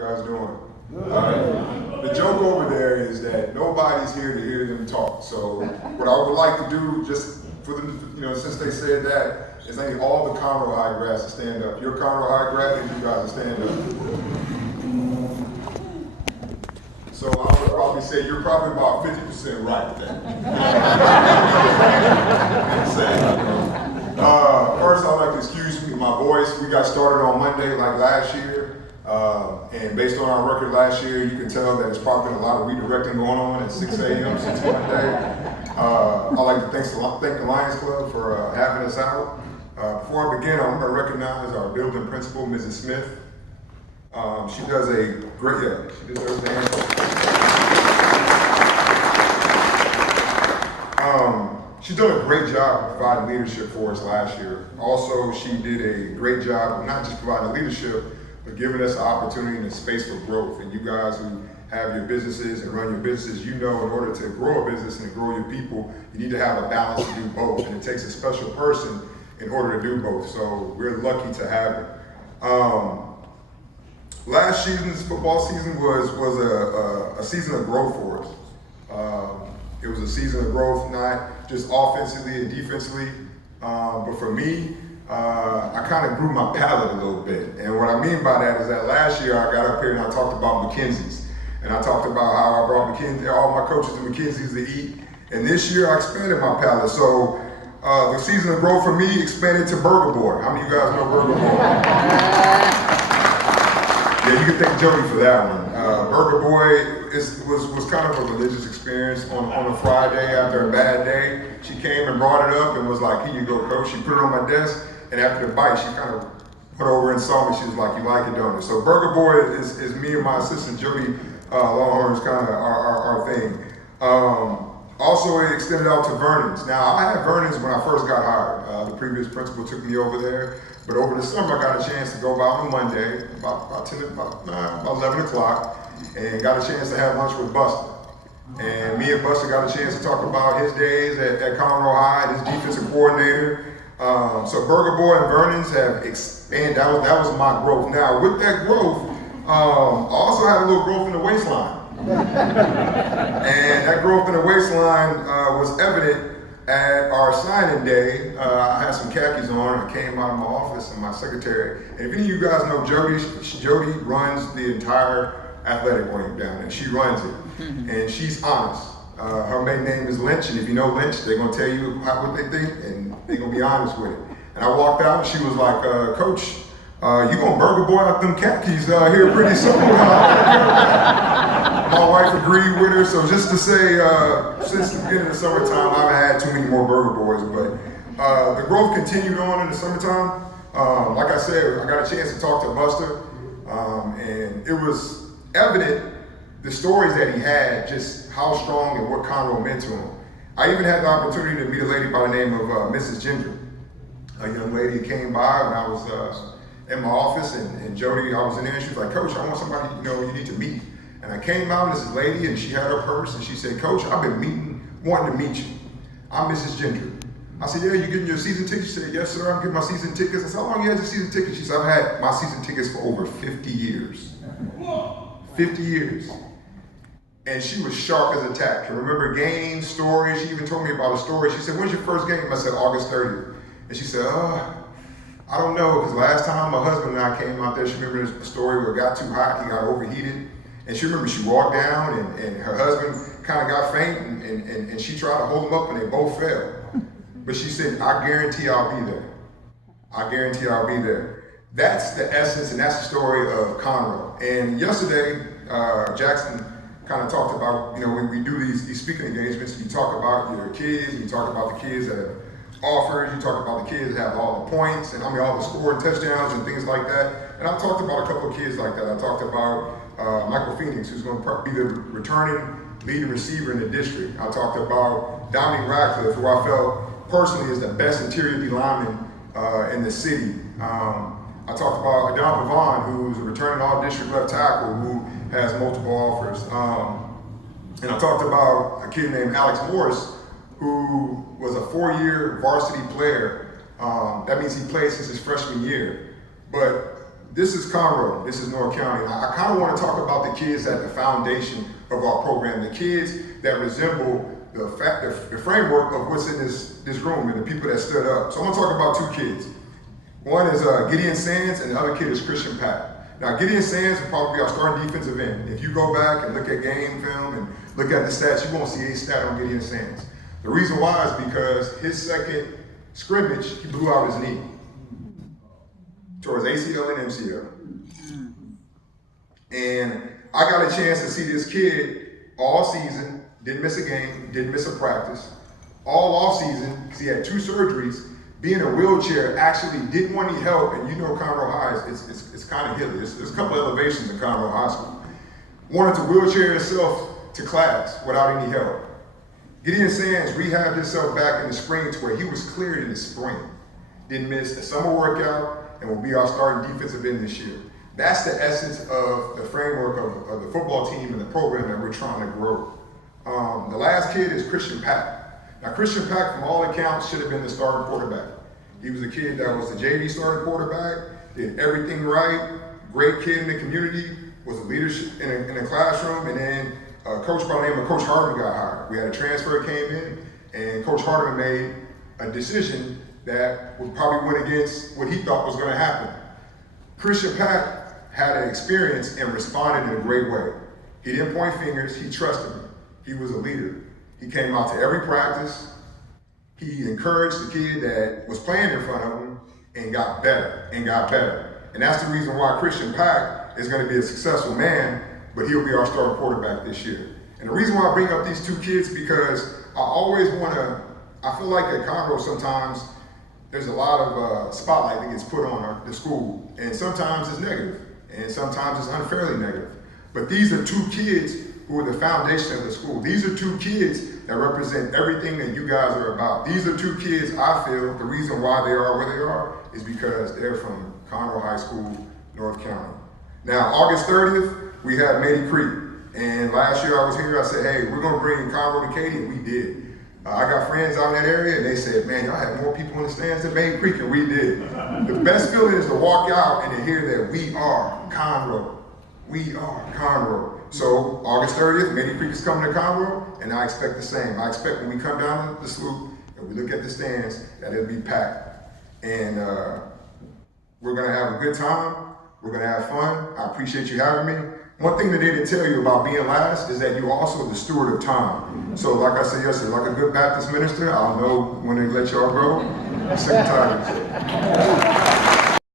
you guys doing? The joke over there is that nobody's here to hear them talk. So what I would like to do, just for them, since they said that, is I need all the Conroe High grads to stand up. You're Conroe High grad, and you guys to stand up. So I would probably say you're probably about 50% right then. First, I'd like to excuse me, my voice. We got started on Monday like last year. And based on our record last year, you can tell that it's probably been a lot of redirecting going on at 6 a.m. since Monday. I'd like to thank the Lions Club for having us out. Before I begin, I want to recognize our building principal, Mrs. Smith. She does a great, she deserves the hand. She's done a great job of providing leadership for us last year. Also, she did a great job of not just providing leadership, but giving us an opportunity and a space for growth. And you guys who have your businesses and run your businesses, in order to grow a business and to grow your people, you need to have a balance to do both. And it takes a special person in order to do both. So we're lucky to have it. Last season's football season was a season of growth for us. It was a season of growth, not just offensively and defensively, but for me, I kind of grew my palate a little bit. And what I mean by that is that last year I got up here and I talked about McKenzie's. And I talked about how I brought all my coaches to McKenzie's to eat. And this year I expanded my palate. So the season of growth for me expanded to Burger Boy. How many of you guys know Burger Boy? Yeah, you can thank Jody for that one. Burger Boy was kind of a religious experience on a Friday after a bad day. She came and brought it up and was like, "Here you go, coach." She put it on my desk, and after the bite, she kind of went over and saw me. She was like, "You like it, don't you?" So Burger Boy is me and my assistant Jody Longhorn's kind of our thing. Also, it extended out to Vernon's. Now, I had Vernon's when I first got hired. The previous principal took me over there. But over the summer, I got a chance to go by on Monday, about 11 o'clock, and got a chance to have lunch with Buster. And me and Buster got a chance to talk about his days at Conroe High, his defensive coordinator. So Burger Boy and Vernon's have expanded. That was my growth. Now, with that growth, I also had a little growth in the waistline. And that growth in the waistline was evident at our signing day. I had some khakis on. I came out of my office and my secretary. And if any of you guys know Jody, Jody runs the entire athletic wing down there. She runs it. And she's honest. Her maiden name is Lynch. And if you know Lynch, they're going to tell you what they think and they're going to be honest with it. And I walked out and she was like, "Coach, you going to Burger Boy out them khakis here pretty soon." My wife agreed with her, so just to say, since the beginning of the summertime, I haven't had too many more Burger Boys, but the growth continued on in the summertime. Like I said, I got a chance to talk to Buster, and it was evident the stories that he had, just how strong and what Conroe meant to him. I even had the opportunity to meet a lady by the name of Mrs. Ginger, a young lady came by when I was in my office, and Jody, I was in there, and she was like, "Coach, I want somebody you need to meet." And I came out, and this lady, and she had her purse, and she said, "Coach, I've been wanting to meet you. I'm Mrs. Ginger." I said, "Yeah, you getting your season tickets?" She said, "Yes, sir, I'm getting my season tickets." I said, "How long you had your season tickets?" She said, "I've had my season tickets for over 50 years. 50 years. And she was sharp as a tack. She remember games, stories. She even told me about a story. She said, "When's your first game?" I said, "August 30th. And she said, "I don't know, because last time my husband and I came out there," she remembered a story where it got too hot, he got overheated. And she remember she walked down and her husband kind of got faint and she tried to hold him up and they both fell. But she said, "I guarantee I'll be there. I guarantee I'll be there." That's the essence and that's the story of Conroe. And yesterday, Jackson kind of talked about, when we do these speaking engagements, you talk about your kids, you talk about the kids that have offers, you talk about the kids that have all the points, and all the scored touchdowns and things like that. And I talked about a couple of kids like that. I talked about Michael Phoenix, who's going to be the returning leading receiver in the district. I talked about Dominic Radcliffe, who I felt personally is the best interior D lineman in the city. I talked about Adon Pavon, who's a returning all-district left tackle who has multiple offers. And I talked about a kid named Alex Morris, who was a 4-year varsity player. That means he played since his freshman year. But this is Conroe, this is North County. I kind of want to talk about the kids at the foundation of our program, the kids that resemble the framework of what's in this room and the people that stood up. So I'm gonna talk about two kids. One is Gideon Sands and the other kid is Christian Pack. Now Gideon Sands will probably be our starting defensive end. If you go back and look at game film and look at the stats, you won't see a stat on Gideon Sands. The reason why is because his second scrimmage, he blew out his knee towards ACL and MCL. And I got a chance to see this kid all season, didn't miss a game, didn't miss a practice. All off season, because he had 2 surgeries, being in a wheelchair, actually didn't want any help. And you know Conroe High, it's kind of hilly. There's a couple elevations in Conroe High School. Wanted to wheelchair himself to class without any help. Gideon Sands rehabbed himself back in the spring to where he was cleared in the spring. Didn't miss the summer workout and will be our starting defensive end this year. That's the essence of the framework of the football team and the program that we're trying to grow. The last kid is Christian Pack. Now Christian Pack, from all accounts, should have been the starting quarterback. He was a kid that was the JV starting quarterback, did everything right, great kid in the community, was a leadership in a classroom, and then a coach by the name of Coach Hartman got hired. We had a transfer came in, and Coach Hartman made a decision that would probably went against what he thought was going to happen. Christian Pack had an experience and responded in a great way. He didn't point fingers, he trusted me. He was a leader. He came out to every practice. He encouraged the kid that was playing in front of him and got better and got better. And that's the reason why Christian Pack is going to be a successful man, but he'll be our starting quarterback this year. And the reason why I bring up these two kids, because I feel like at Conroe sometimes there's a lot of spotlight that gets put on the school, and sometimes it's negative, and sometimes it's unfairly negative. But these are two kids who are the foundation of the school. These are two kids that represent everything that you guys are about. These are two kids, I feel, the reason why they are where they are is because they're from Conroe High School, North County. Now, August 30th, we had Matey Creek. And last year I was here, I said, hey, we're gonna bring Conroe to Katy, and we did. I got friends out in that area, and they said, man, y'all had more people in the stands than Matey Creek, and we did. The best feeling is to walk out and to hear that we are Conroe. We are Conroe. So August 30th, Matey Creek is coming to Conroe, and I expect the same. I expect when we come down the sloop and we look at the stands that it'll be packed. And we're gonna have a good time. We're gonna have fun. I appreciate you having me. One thing that they didn't tell you about being last is that you're also the steward of time. So like I said yesterday, like a good Baptist minister, I'll know when to let y'all go. I'm sick and tired of it.